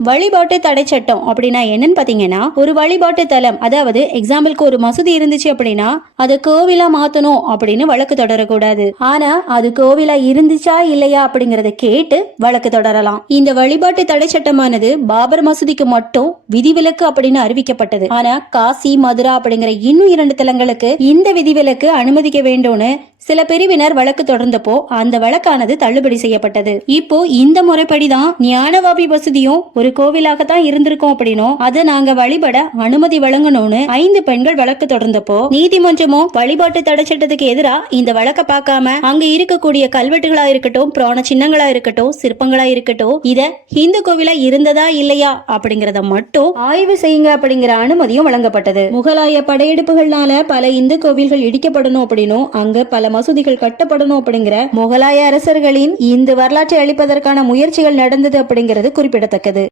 வழிபாட்டு தடை சட்டம் அப்படின்னா என்னன்னு பாத்தீங்கன்னா, ஒரு வழிபாட்டு தலம், அதாவது எக்ஸாம்பிளுக்கு ஒரு மசூதி இருந்துச்சு அப்படின்னா அது கோவிலா மாத்தணும் அப்படின்னு வழக்கு தொடரக்கூடாது. ஆனா அது கோவிலா இருந்துச்சா இல்லையா அப்படிங்கறத கேட்டு வழக்கு தொடரலாம். இந்த வழிபாட்டு தடை சட்டமானது பாபர் மசூதிக்கு மட்டும் விதிவிலக்கு அப்படின்னு அறிவிக்கப்பட்டது. ஆனா காசி, மதுரா அப்படிங்கிற இன்னும் 2 தலங்களுக்கு இந்த விதிவிலக்கு அனுமதிக்க வேண்டும்னு சில பிரிவினர் வழக்கு தொடர்ந்தப்போ அந்த வழக்கானது தள்ளுபடி செய்யப்பட்டது. இப்போ இந்த முறைப்படிதான் ஞானவாபி மசூதியும் ஒரு கோவிலாகத்தான் இருந்திருக்கும் அப்படின்னும் அதை நாங்க வழிபட அனுமதி வழங்கணும்னு 5 பெண்கள் வழக்கு தொடர்ந்தப்போ நீதிமன்றமும் வழிபாட்டு தடை சட்டத்துக்கு எதிராக இந்த வழக்க பார்க்காம அங்க இருக்கக்கூடிய கல்வெட்டுகளா இருக்கட்டும், புராண சின்னங்களா இருக்கட்டும், சிற்பங்களா இருக்கட்டும், இத ஹிந்து கோவிலா இருந்ததா இல்லையா அப்படிங்கறத மட்டும் ஆய்வு செய்யுங்க அப்படிங்கிற அனுமதியும் வழங்கப்பட்டது. முகலாய படையெடுப்புகள்னால பல இந்து கோவில்கள் இடிக்கப்படணும் அப்படின்னும் அங்க பல மசூதிகள் கட்டப்படணும் அப்படிங்கிற முகலாய அரசர்களின் இந்த வரலாற்றை அளிப்பதற்கான முயற்சிகள் நடந்தது அப்படிங்கிறது குறிப்பிடத்தக்கது.